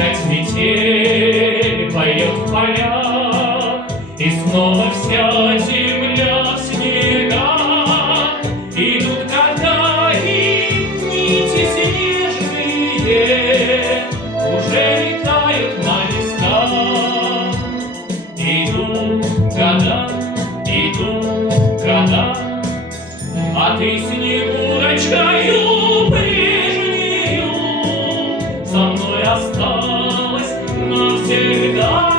опять метель поет в полях, и снова вся земля в снегах. Идут года, и нити снежные уже летают на листах. Идут года, а ты снегурочкою прежнею со мной осталась навсегда.